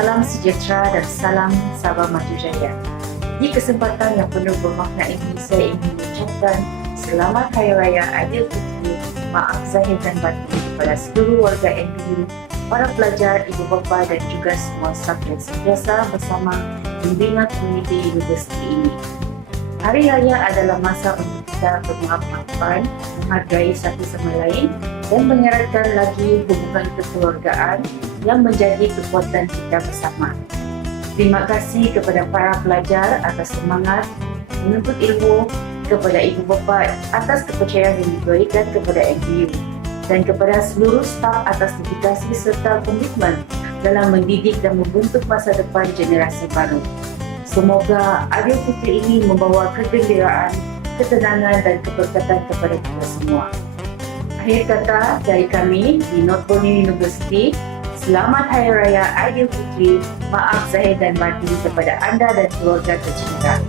Salam sejahtera dan salam Sabah Maju Jaya. Di kesempatan yang penuh bermakna ini, saya ingin mengucapkan Selamat Hari Raya Aidilfitri, maaf zahir dan batin kepada seluruh warga NBU, para pelajar, ibu bapa dan juga semua staf yang sentiasa bersama membina komuniti universiti ini. Hari Raya adalah masa untuk kita bermaaf-maafan, menghargai satu sama lain dan mengeratkan lagi hubungan kekeluargaan yang menjadi kekuatan kita bersama. Terima kasih kepada para pelajar atas semangat menuntut ilmu, kepada ibu bapa atas kepercayaan yang diberikan kepada NBU, dan kepada seluruh staf atas dedikasi serta komitmen dalam mendidik dan membentuk masa depan generasi baru. Semoga Aidilfitri ini membawa kegembiraan, ketenangan dan keberkatan kepada kita semua. Akhir kata dari kami di North Borneo University, Selamat Hari Raya Aidilfitri, maaf zahir dan batin kepada anda dan keluarga tercinta.